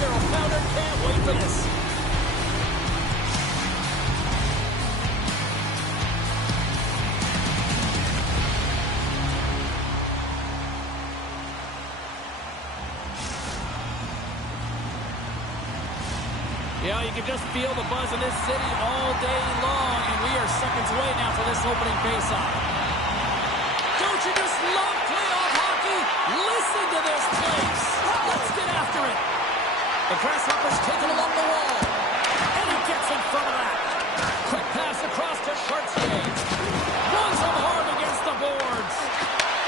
Cheryl Pounder can't wait for this. Yeah, you can just feel the buzz in this city all day long, and we are seconds away now for this opening face-off. Don't you just love playoff hockey? Listen to this place. Let's get after it. The Grasshopper's taken along the wall, and he gets in front of that. Quick pass across to Chartier. Runs him hard against the boards.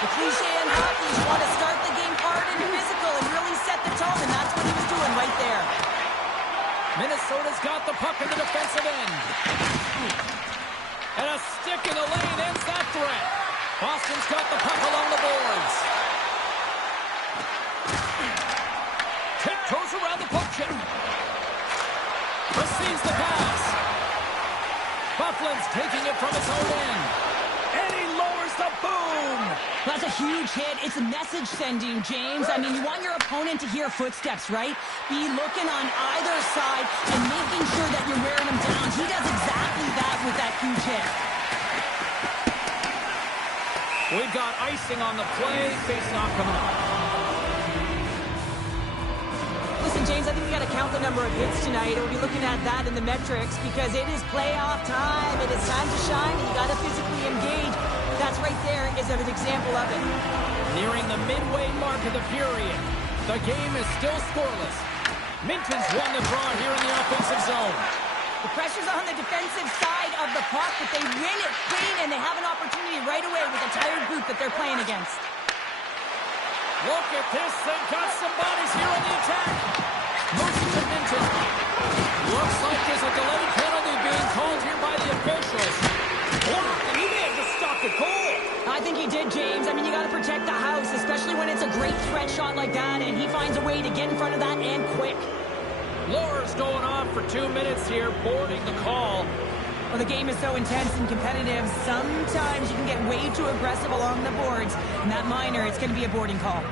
The cliche in hockey is you want to start the game hard and physical and really set the tone, and that's what he was doing right there. Minnesota's got the puck in the defensive end. And a stick in the lane ends that threat. Boston's got the puck along the boards. Tiptoes around the puck chip. Receives the pass. Bufflin's taking it from his own end. And he lowers the boom. That's a huge hit. It's a message sending, James. I mean, you want your opponent to hear footsteps, right? Be looking on either side and making sure that you're wearing them down. He does exactly that with that huge hit. We've got icing on the play. Face-off coming up. Listen, James, I think we got to count the number of hits tonight. We'll be looking at that in the metrics because it is playoff time. It is time to shine, and you got to physically engage. That's right there is an example of it. Nearing the midway mark of the period. The game is still scoreless. Minton's won the draw here in the offensive zone. The pressure's on the defensive side of the puck, but they win it clean, and they have an opportunity right away with a tired group that they're playing against. Look at this. They've got some bodies here on the attack. Moves it to Minton. Looks like there's a delayed penalty being called here by the officials. And he may have just stopped the goal. I think he did, James. I mean, you got to protect the house, especially when it's a great threat shot like that, and he finds a way to get in front of that and quick. Lohr's going off for 2 minutes here, boarding the call. Well, the game is so intense and competitive, sometimes you can get way too aggressive along the boards. In that minor, it's going to be a boarding call.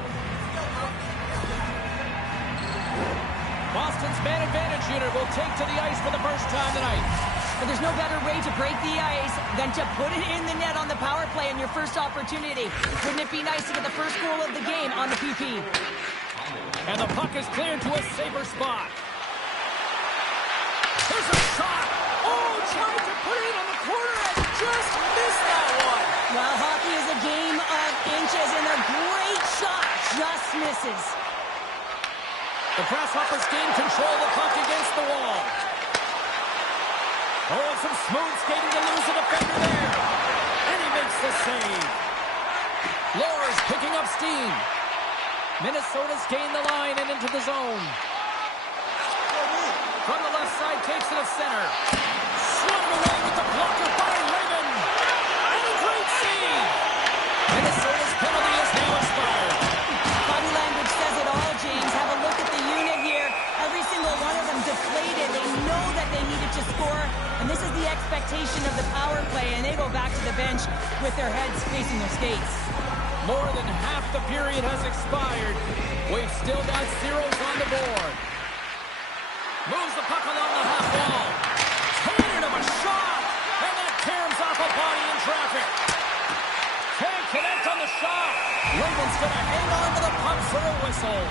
Boston's man advantage unit will take to the ice for the first time tonight. But there's no better way to break the ice than to put it in the net on the power play on your first opportunity. Wouldn't it be nice to get the first goal of the game on the PP? And the puck is cleared to a safer spot. There's a shot. Oh, tried to put it on the corner and just missed that one. Well, hockey is a game of inches, and a great shot just misses. The Grasshoppers gain control of the puck against the wall. Oh, and some smooth skating to lose a defender there. And he makes the save. Lohr's picking up steam. Minnesota's gained the line and into the zone. From the left side, takes it to center. Swung away with the blocker by Raymond. And a great save. Minnesota's penalty is now expired. Body language says it all, James. Have a look at the unit here. Every single one of them deflated. They know that they needed to score. And this is the expectation of the power play. And they go back to the bench with their heads facing their skates. More than half the period has expired. We've still got zeros on the board. Moves the puck along the half wall. Tainted of a shot. And that tears off a body in traffic. Can't connect on the shot. Raymond's going to hang on to the puck for a whistle.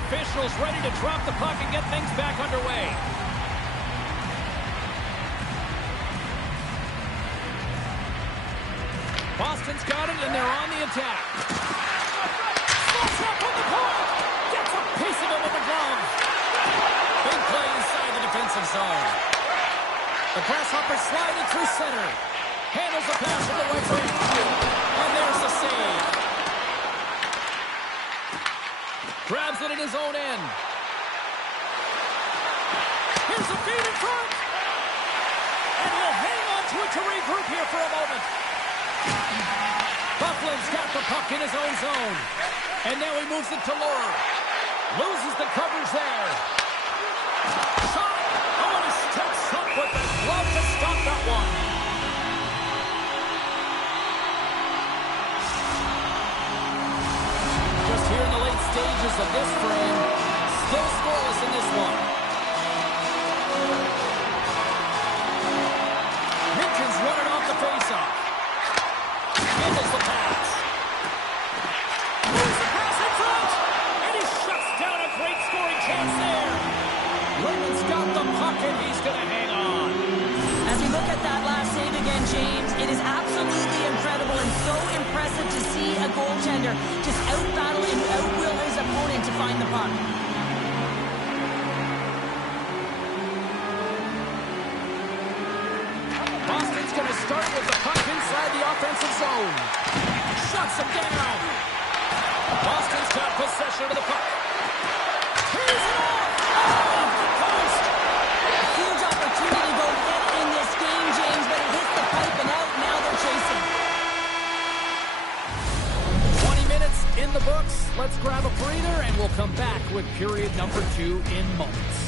Officials ready to drop the puck and get things back underway. Boston's got it, and they're on the attack. Slots up on the point. Gets a piece of it with the glove. Big play inside the defensive zone. The Grasshoppers slide it through center. Handles the pass from the right wing. And there's the save. Grabs it in his own end. Here's a feed in front. And he'll hang on to it to regroup here for a moment. Bufflin's got the puck in his own zone. And now he moves it to Lohr. Loses the coverage there. Shot. Oh, and he steps up with the glove to stop that one. advantages of this frame. Still scoreless in this one. Minton's running off the faceoff. Handles the pass. Moves the pass in front. And he shuts down a great scoring chance there. Lehman's got the puck, and he's going to hang on. As we look at that last save again, James, it is absolutely incredible and so impressive to see a goaltender just out-battle and out-will his opponent to find the puck. Boston's going to start with the puck inside the offensive zone. Shuts him down. Boston's got possession of the puck. Here's it off! Off the post! A huge opportunity to go get in this game, James, but it hits the pipe and out. Now they're chasing. 20 minutes in the books. Let's grab a breather, and we'll come back with period number 2 in moments.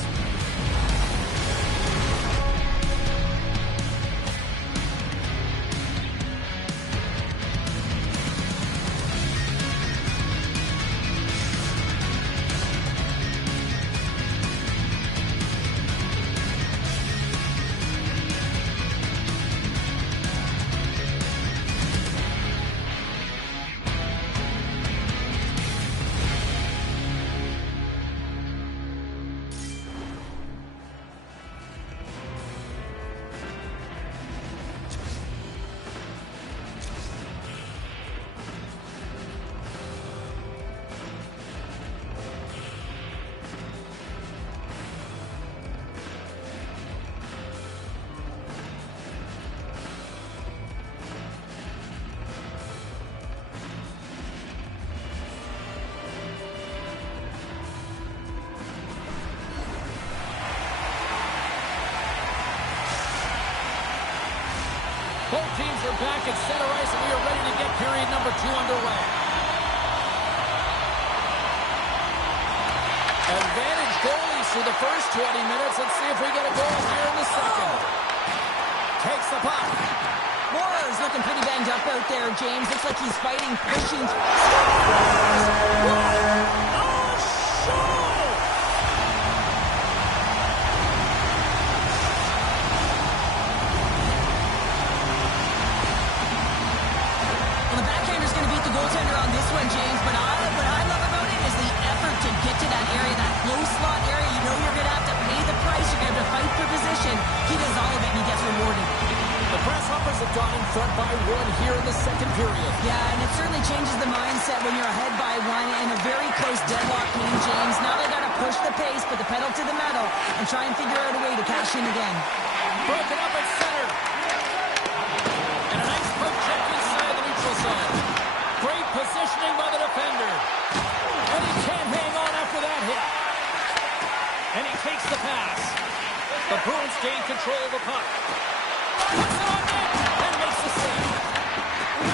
Both teams are back at center ice, and we are ready to get period number 2 underway. Advantage goalies through the first 20 minutes. Let's see if we get a goal here in the second. Takes the puck. Moore's looking pretty banged up out there, James. Looks like he's fighting, pushing. What a show! Goaltender on this one, James, but what I love about it is the effort to get to that area, that close slot area. You know you're going to have to pay the price. You're going to have to fight for position. He does all of it, and he gets rewarded. The Grasshoppers have gone in front by 1 here in the second period. Yeah, and it certainly changes the mindset when you're ahead by 1 in a very close deadlock game, James. Now they got to push the pace, put the pedal to the metal, and try and figure out a way to cash in again. Broken up at center. And a nice poke check inside the neutral zone. Great positioning by the defender. And he can't hang on after that hit. And he takes the pass. The Broons gain control of the puck. Puts it on net and makes the save.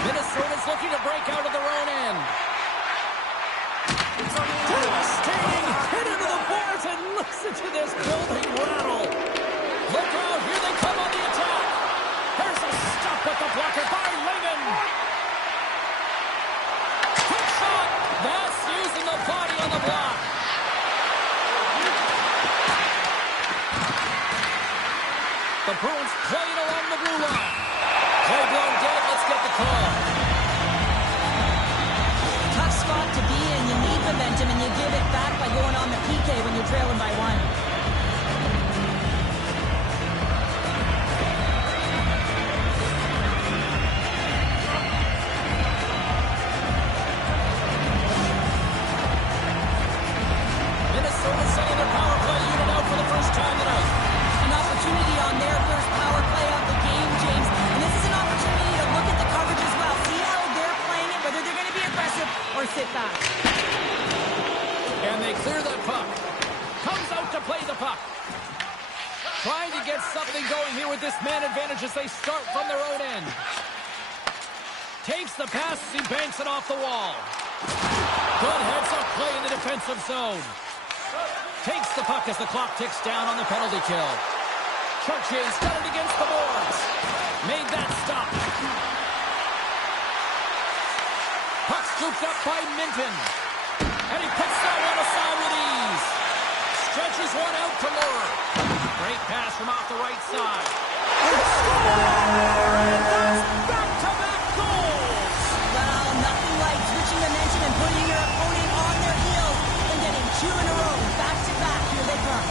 Minnesota's looking to break out of their own end. Devastating hit into the boards, and listen to this building rattle. Look out, here they come on the attack. Here's a stop with the blocker by Lehman. That's using the body on the block. The Bruins playing along the blue line. Play blown dead. Let's get the call. Tough spot to be in. You need momentum, and you give it back by going on the PK when you're trailing by 1. Sit back. And they clear that puck. Comes out to play the puck. Trying to get something going here with this man advantage as they start from their own end. Takes the pass as he banks it off the wall. Good heads-up play in the defensive zone. Takes the puck as the clock ticks down on the penalty kill. Chartier's got it against the boards. Made that stop. Puck scooped up by Minton. And he puts that side with ease. Stretches one out to Lure. Great pass from off the right side. That's back-to-back goals. Well, nothing like switching momentum and putting your opponent on their heels and getting 2 in a row. Back-to-back. Here they come.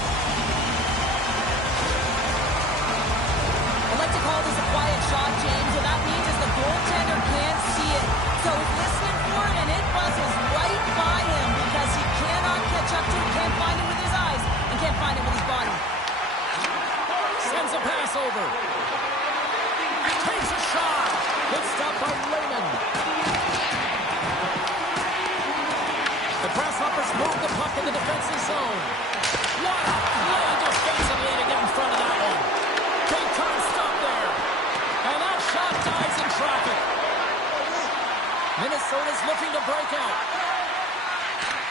I like to call this a quiet shot, James. What that means is the goaltender can't see it. So he's listening for it, and it buzzes right by him because he cannot catch up to it, can't find it with his eyes, and can't find it with his body. Sends a pass over. Takes a shot. Good stop by Raymond. The Grasshoppers move the puck in the defensive zone. What a play defensively to get in front of that one. Big time stop there. And that shot dies in traffic. Minnesota's looking to break out.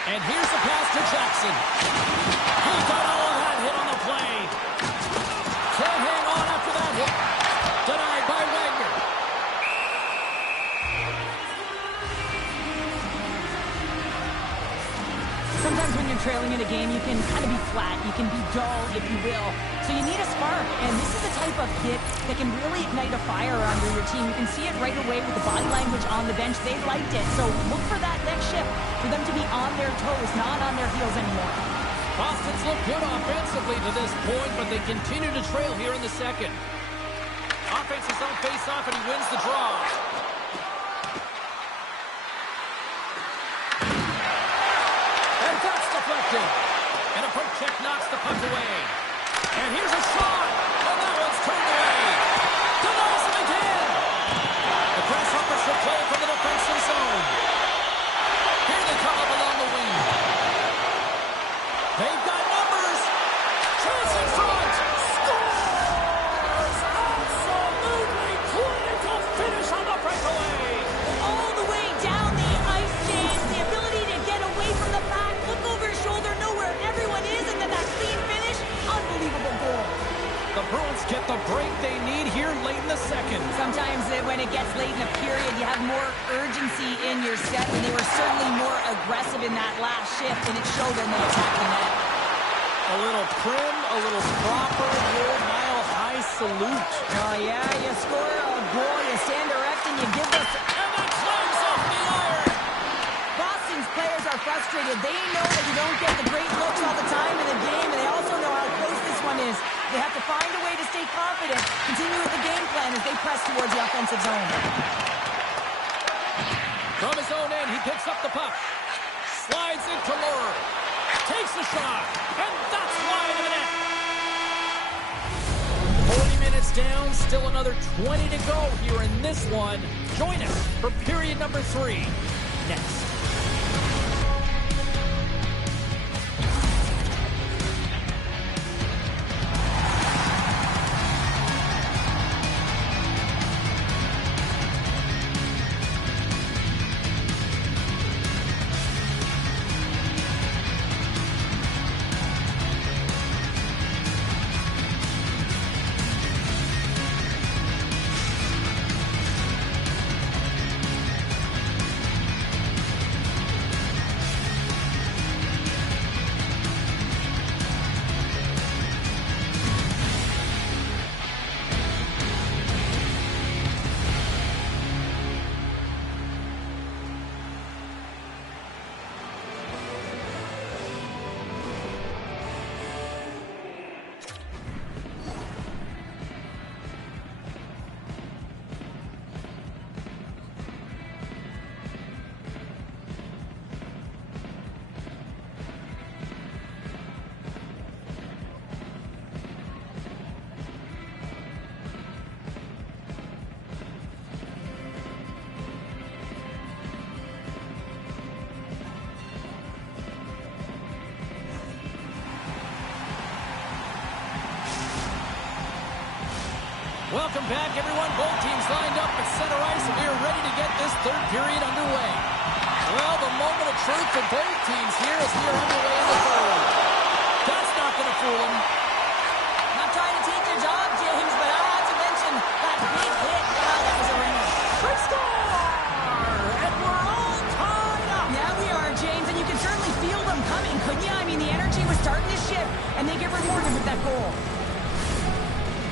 And here's the pass to Jackson. He got all of that hit on the play. Can't hang on after that hit. Denied by Wagner. Sometimes when you're trailing in a game, you can kind of be flat. You can be dull, if you will. So you need a spark. And this is the type of hit that can really ignite a fire under your team. You can see it right away with the body language on the bench. They liked it. So look for that next shift, for them to be on their toes, not on their heels anymore. Boston's look good offensively to this point, but they continue to trail here in the second. Offense is on face-off, and he wins the draw. And that's deflected. And a poke check knocks the puck away. And here's a shot. And that one's turned away. Denies him again. The Grasshoppers will play from the defensive zone. Here they come up along the wing. They've got numbers. Chance in front. Scores! Absolutely clinical finish on the breakaway. All the way down the ice, James. The ability to get away from the pack, look over his shoulder, know where everyone is, and then that clean finish. Unbelievable goal. The Bruins get the break they need here late in the second. Sometimes when it gets late in a period, you have more urgency in your set, and they were certainly more aggressive in that last shift, and it showed when they attacked the net. A little prim, a little proper, the old mile-high salute. Oh, yeah, you score a goal, you stand erect, and you give us... And that climbs off the iron. Boston's players are frustrated. They know that you don't get the great looks all the time in the game, and they also know how close this one is. They have to find a way to stay confident, continue with the game plan as they press towards the offensive zone. From his own end, he picks up the puck. Slides into Lure. Takes the shot. And that's wide of the net. 40 minutes down. Still another 20 to go here in this one. Join us for period number 3 next. Welcome back, everyone. Both teams lined up at center ice, and we are ready to get this third period underway. Well, the moment of truth for both teams here as we are underway in the third. That's not going to fool them. Not trying to take your job, James, but I have to mention that big hit. Wow, that was a ringer. They score! And we're all tied up. Yeah, we are, James, and you can certainly feel them coming. happened with that goal?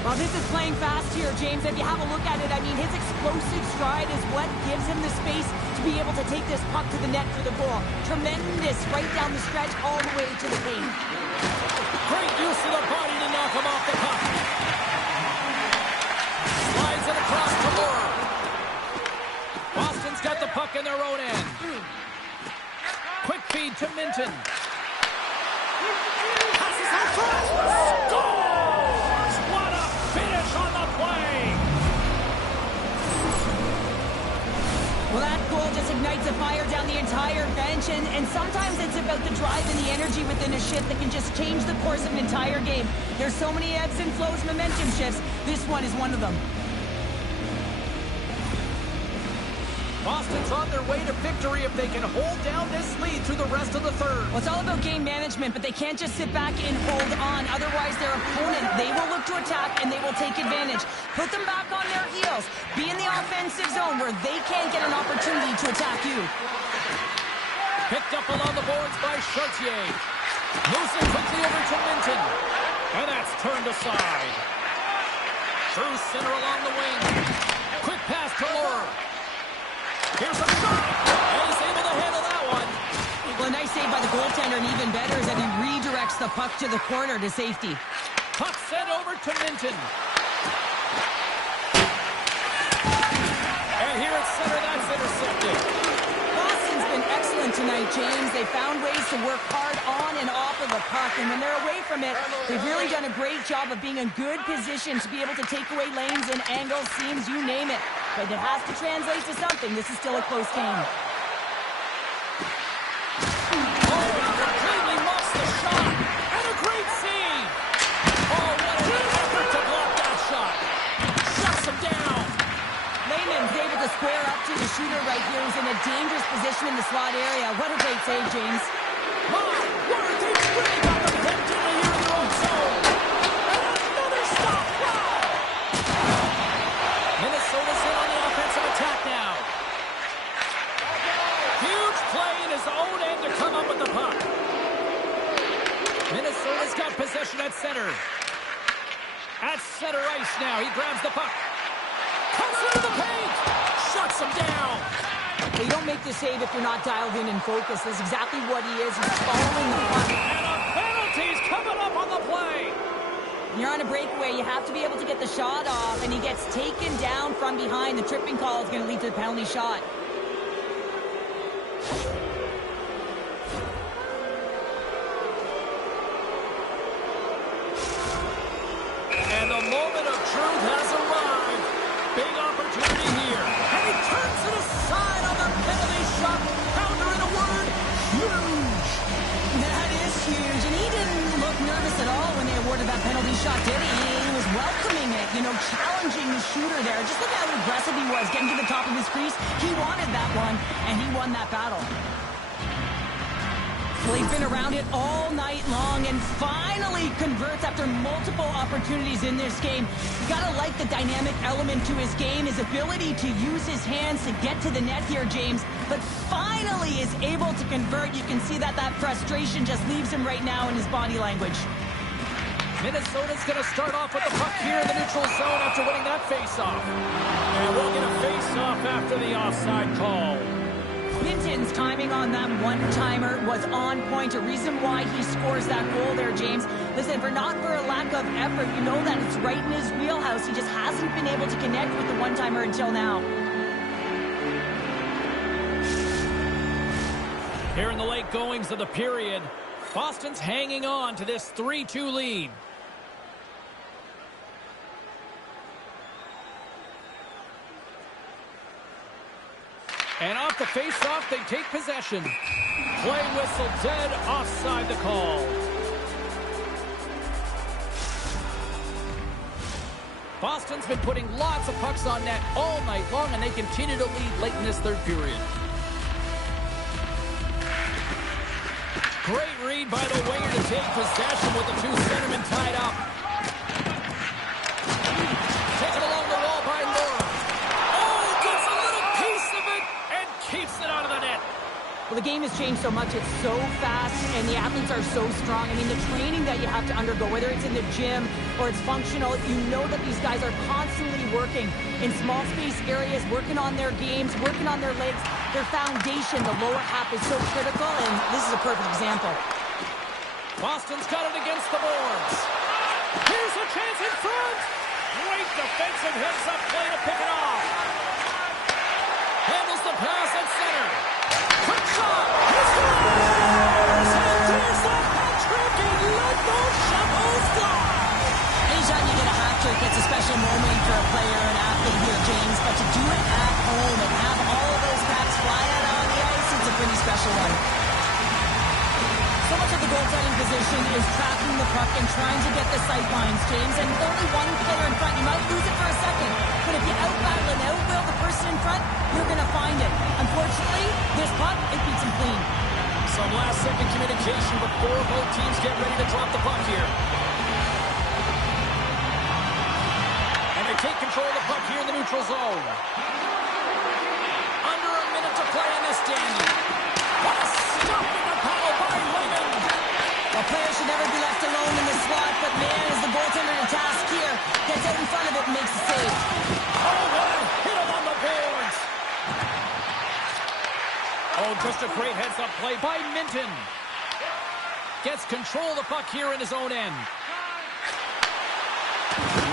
Well, this is playing fast here, James. If you have a look at it, I mean, his explosive stride is what gives him the space to be able to take this puck to the net for the goal. Tremendous right down the stretch all the way to the paint. Great use of the body to knock him off the puck. Slides it across to Moore. Boston's got the puck in their own end. Quick feed to Minton. Passes out front. Scores! What a finish on the play! Well, that goal just ignites a fire down the entire bench, and sometimes it's about the drive and the energy within a shift that can just change the course of an entire game. There's so many ebbs and flows, momentum shifts. This one is one of them. Boston's on their way to victory if they can hold down this lead through the rest of the third. Well, it's all about game management, but they can't just sit back and hold on. Otherwise, their opponent, they will look to attack, and they will take advantage. Put them back on their heels. Be in the offensive zone where they can't get an opportunity to attack you. Picked up along the boards by Chartier. Moves it quickly over to Minton. And that's turned aside. Through center along the wing. Quick pass to Laura. Here's a shot, and he's able to handle that one. Well, a nice save by the goaltender, and even better is that he redirects the puck to the corner to safety. Puck sent over to Minton. And here at center, that's intercepted. Boston's been excellent tonight, James. They found ways to work hard on and off of the puck, and when they're away from it, they've really done a great job of being in good position to be able to take away lanes and angles, seams, you name it. But it has to translate to something. This is still a close game. Oh, he completely muffs the shot. And a great save. Oh, what an effort to block that shot. Shuts him down. Layman's able to square up to the shooter right here, who's in a dangerous position in the slot area. What a great save, James. My word, they really got them hemmed in here in their own zone. And another stop. Wow. Minnesota's in on the offensive attack now. Huge play in his own end to come up with the puck. Minnesota's got possession at center. At center ice now. He grabs the puck. Comes into the paint. Shuts him down. You don't make this save if you're not dialed in and focused. That's exactly what he is. He's following the puck. And a penalty's coming up on the play. When you're on a breakaway, you have to be able to get the shot off, and he gets taken down from behind. The tripping call is going to lead to the penalty shot. And the moment of truth has arrived. Big opportunity here. And he turns it aside on the penalty shot. Pounder in a word, huge. That is huge, and he didn't look nervous at all when they awarded that penalty shot, did he? He was welcoming it, challenging the shooter there. Just look at how aggressive he was, getting to the top of his crease. He wanted that one, and he won that battle. Well, he's been around it all night long and finally converts after multiple opportunities in this game. You gotta like the dynamic element to his game, his ability to use his hands to get to the net here, James. But finally is able to convert. You can see that frustration just leaves him right now in his body language. Minnesota's going to start off with the puck here in the neutral zone after winning that faceoff. And we'll get a faceoff after the offside call. Minton's timing on that one-timer was on point. A reason why he scores that goal there, James. Listen, not for a lack of effort, you know that it's right in his wheelhouse. He just hasn't been able to connect with the one-timer until now. Here in the late goings of the period, Boston's hanging on to this 3-2 lead. And off the face-off, they take possession. Play whistle dead, offside the call. Boston's been putting lots of pucks on net all night long, and they continue to lead late in this third period. Great read by the winger to take possession with the two centermen tied up. Taken along the wall by Laura. Oh, gets a little piece of it and keeps it out of the net. Well, the game has changed so much. It's so fast, and the athletes are so strong. I mean, the training that you have to undergo, whether it's in the gym or it's functional, you know that these guys are constantly working in small space areas, working on their games, working on their legs, their foundation. The lower half is so critical, and this is a perfect example. Boston's got it against the boards. Here's a chance in front. Great defensive heads-up play to pick it off. Handles the pass at center. Quick shot. He scores! And there's the hat trick and let those shovels fly. Anytime you get a hat trick, it's a special moment for a player or an athlete here, James. But to do it at home and have all of those caps fly out on the ice, it's a pretty special one. So much of the goaltending position is tracking the puck and trying to get the sight lines, James. And with only one player in front, you might lose it for a second. But if you out-battle and out-will the person in front, you're going to find it. Unfortunately, this puck, it beats him clean. Some last-second communication before both teams get ready to drop the puck here. And they take control of the puck here in the neutral zone. Under a minute to play in this dandy. What a stop in the power by Raymond. A player should never be left alone in the slot, but man, is the goaltender to task here. Gets out in front of it and makes the save. Oh, what a hit him on the boards. Oh, just a great heads-up play by Minton. Gets control of the puck here in his own end.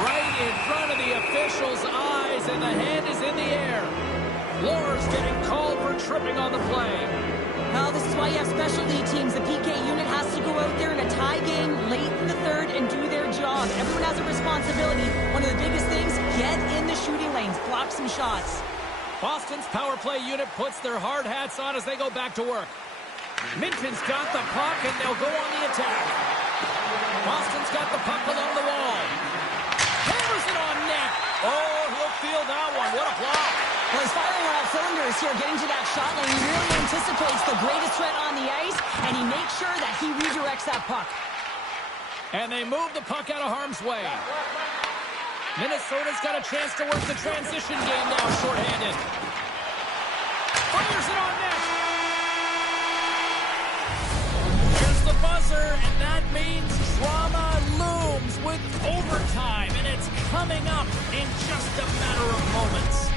Right in front of the official's eyes, and the hand is in the air. Lohr's getting called for tripping on the play. Well, this is why you have specialty teams. The PK unit has to go out there in a tie game late in the third and do their job. Everyone has a responsibility. One of the biggest things, get in the shooting lanes, block some shots. Boston's power play unit puts their hard hats on as they go back to work. Minton's got the puck, and they'll go on the attack. Boston's got the puck along the wall. Hammers it on net. Oh, he'll feel that one. What a block. Well, he's firing on all cylinders here, getting to that shot lane. He really anticipates the greatest threat on the ice, and he makes sure that he redirects that puck. And they move the puck out of harm's way. Minnesota's got a chance to work the transition game now, shorthanded. Fires it on net. Here's the buzzer, and that means drama looms with overtime, and it's coming up in just a matter of moments.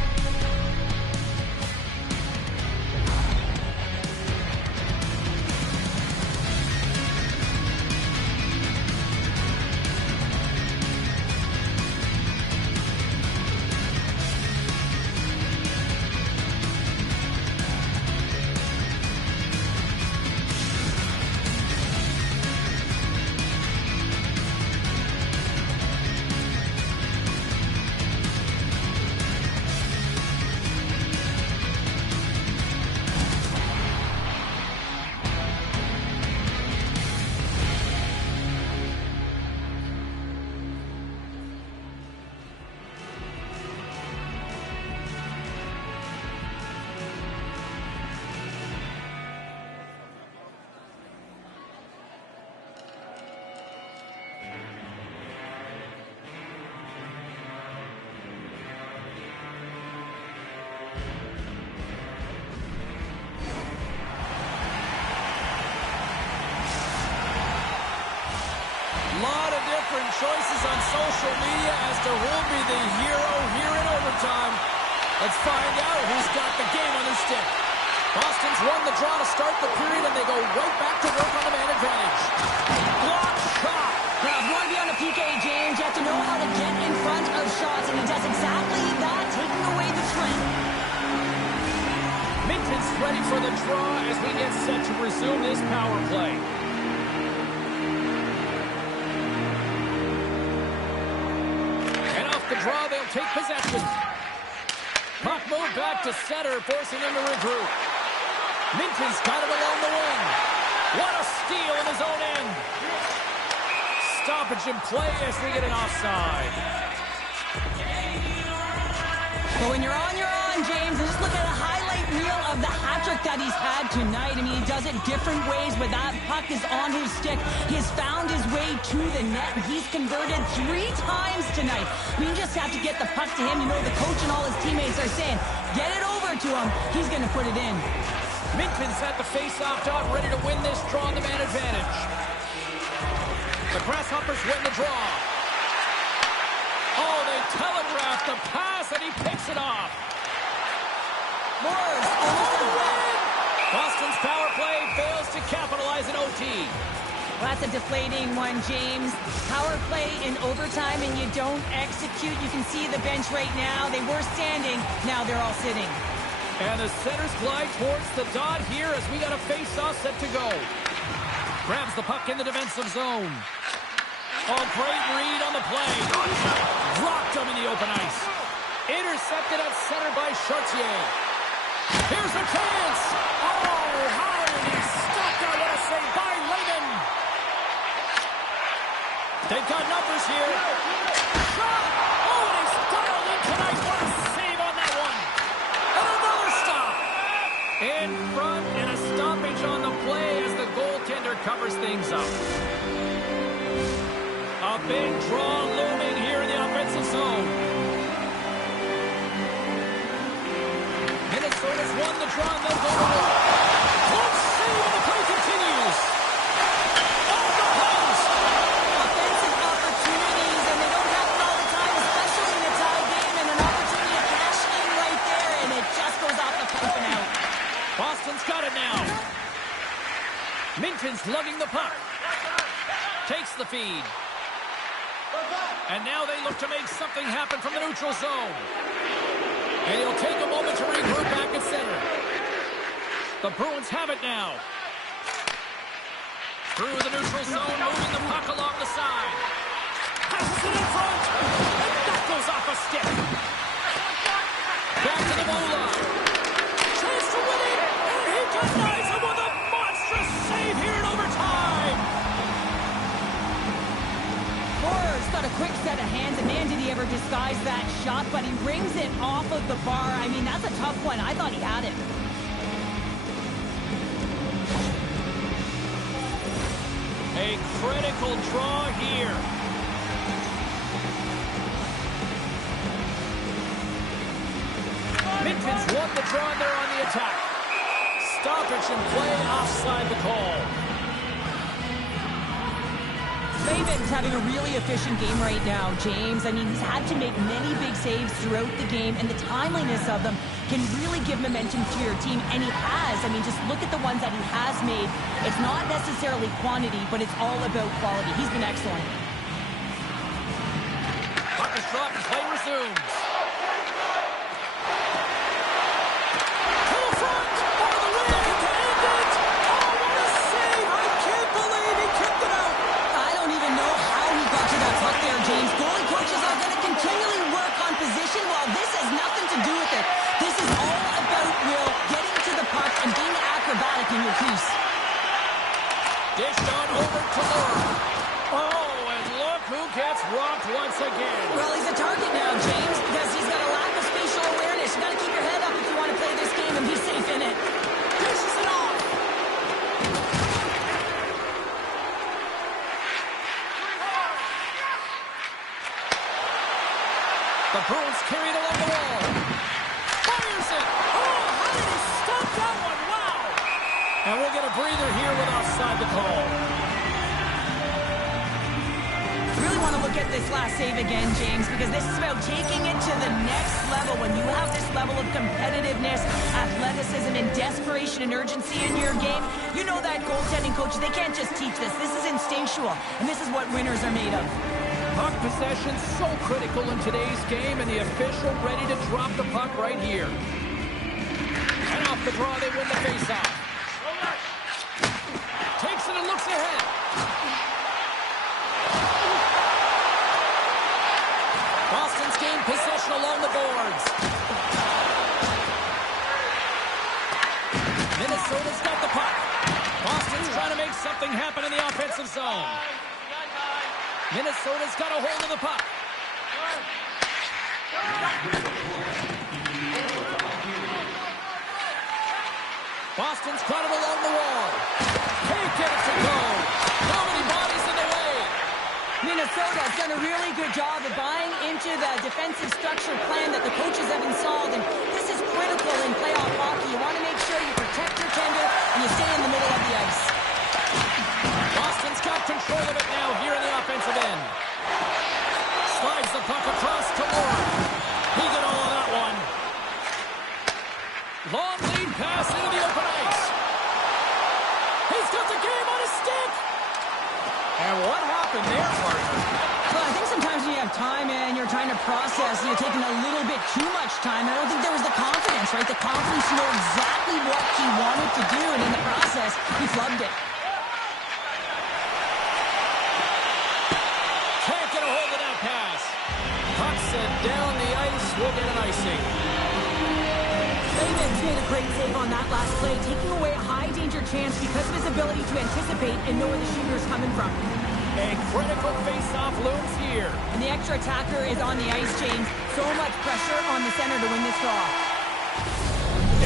Choices on social media as to who'll be the hero here in overtime. Let's find out who's got the game on their stick. Boston's won the draw to start the period, and they go right back to work on the man advantage. Block shot. Now, if you want to be on a PK, James, you have to know how to get in front of shots, and he does exactly that, taking away the trend. Minton's ready for the draw as we get set to resume this power play. The draw, they'll take possession. Puck moved back to center, forcing him to regroup. Minton's got it along the wing. What a steal in his own end. Stoppage in play as we get an offside. But when you're on, James. And just look at a highlight reel of the hat-trick that he's had tonight. I mean, he does it different ways, but that puck is on his stick. He has found his way to the net, and he's converted 3 times tonight. I mean, you just have to get the puck to him. You know, the coach and all his teammates are saying, get it over to him. He's going to put it in. Minton's at the face-off dot, ready to win this draw on the man advantage. The Grasshoppers win the draw. Oh, they telegraph the pass, and he picks it off. Morris almost a win. Boston's power play fails to capitalize in OT. That's a deflating one, James. Power play in overtime and you don't execute. You can see the bench right now. They were standing. Now they're all sitting. And the centers glide towards the dot here as we got a face-off set to go. Grabs the puck in the defensive zone. Oh, great read on the play. Rocked him in the open ice. Intercepted at center by Chartier. Here's a chance. Oh, how did he stop that? What a save by Layman. They've got numbers here. Shot. Oh, and he's dialed in tonight. What a save on that one. And another stop. In front and a stoppage on the play as the goaltender covers things up. A big draw looming here in the offensive zone. Minnesota's won the draw and they'll go to work. Close save and the play continues. Off the post. Offensive opportunities, and they don't happen all the time, especially in a tie game, and an opportunity to cash in right there, and it just goes off the pipe and out. Boston's got it now. Minton's lugging the puck. Takes the feed. And now they look to make something happen from the neutral zone. And he'll take a moment to regroup back at center. The Bruins have it now. Through the neutral zone, moving the puck along the side. Passes it in front. And that goes off a stick. Back to the blue line. Chance to win it. And he denies him with a monstrous save here in overtime. Morris got a quick set of hands, and man, did he ever disguise that shot, but he rings it off of the bar. I mean, that's a tough one. I thought he had it. A critical draw here. Minton's won the draw and they're on the attack. Stoppage and play offside the call. Laban's having a really efficient game right now, James. I mean, he's had to make many big saves throughout the game, and the timeliness of them can really give momentum to your team, and he has. I mean, just look at the ones that he has made. It's not necessarily quantity, but it's all about quality. He's been excellent. Puck is dropped and play resumes. Full front! For the win! To end it! Oh, what a save! I can't believe he kicked it out! I don't even know how he got to that puck there, James. Goalie coaches are going to continually work on position. Well, this has nothing to do with it. This is all about Will getting to the puck and being acrobatic in your crease. Dished on over to Lord. Oh, and look who gets rocked once again. Well, he's a target now, James, because he's got a lack of spatial awareness. You got to keep your head up if you want to play this game and be safe in it. Dishes it off. The Bruins carry it along the wall. Fires it. Oh, how did he stop that one? Wow. And we'll get a breather here with offside the call. Really want to look at this last save again, James, because this is about taking it to the next level. When you have this level of competitiveness, athleticism, and desperation and urgency in your game, you know that goaltending coaches, they can't just teach this. This is instinctual, and this is what winners are made of. Puck possession so critical in today's game, and the official ready to drop the puck right here. And off the draw, they win the faceoff. Takes it and looks ahead. Boston's gained possession along the boards. Minnesota's got the puck. Boston's trying to make something happen in the offensive zone. Minnesota's got a hold of the puck. Boston's caught it along the wall. Can't get it to go. How many bodies in the way? Minnesota's done a really good job of buying into the defensive structure plan that the coaches have installed, and this is critical in playoff hockey. You want to make sure you protect your 10 were trying to process, taking a little bit too much time. I don't think there was the confidence, right? The confidence to know exactly what he wanted to do, and in the process, he flubbed it. Can't get a hold of that pass. Puck sent down the ice. We'll get an icing. David's made a great save on that last play, taking away a high-danger chance because of his ability to anticipate and know where the shooter's coming from. A critical face-off looms here. And the extra attacker is on the ice, James. So much pressure on the center to win this draw.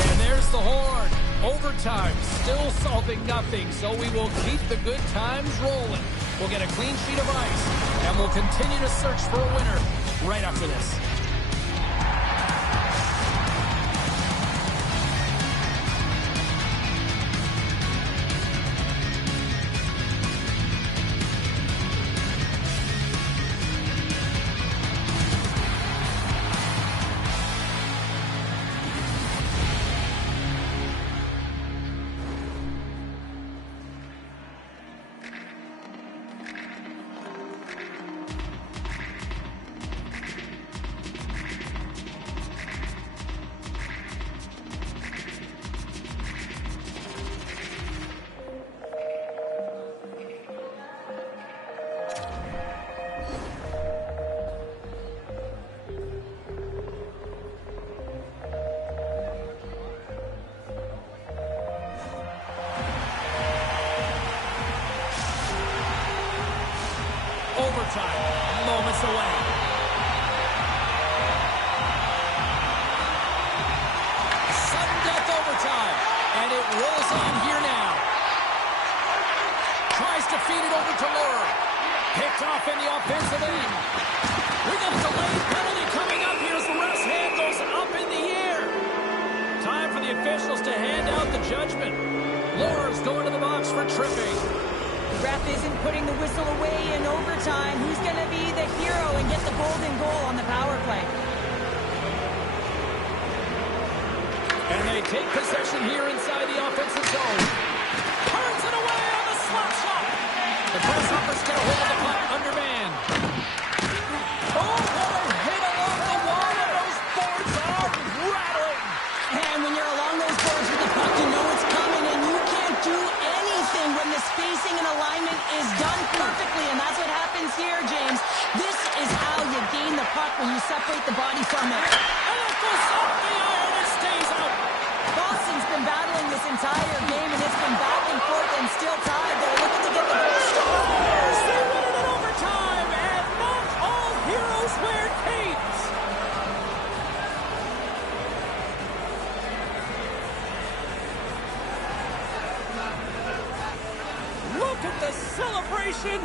And there's the horn. Overtime, still solving nothing, so we will keep the good times rolling. We'll get a clean sheet of ice, and we'll continue to search for a winner right after this. Overtime, moments away. Sudden death overtime, and it rolls on here now. Tries to feed it over to Laura. Picked off in the offensive end. We got a delayed penalty coming up here as the ref's hand goes up in the air. Time for the officials to hand out the judgment. Laura's going to the box for tripping. The ref isn't putting the whistle away in overtime. Who's going to be the hero and get the golden goal on the power play? And they take possession here inside the offensive zone. Turns it away on the slap shot. The press-uppers get a hold of the puck under man. Oh, what a hit along the wall, and those boards are rattling. And when you're along those boards with the puck, you know it's coming, and you can't do anything when the spacing and alignment is done perfectly, and that's what happens here, James. This is how you gain the puck when you separate the body from it. And it goes off the iron and stays out. Boston's been battling this entire game, and it's been back and forth and still tied. They're looking to get the goal. Stars! They win it in overtime, and not all heroes wear capes. Look at the celebration.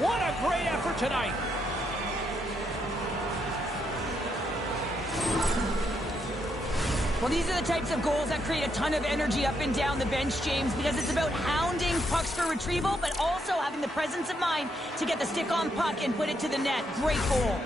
What a great effort tonight. Well, these are the types of goals that create a ton of energy up and down the bench, James, because it's about hounding pucks for retrieval, but also having the presence of mind to get the stick on puck and put it to the net. Great goal.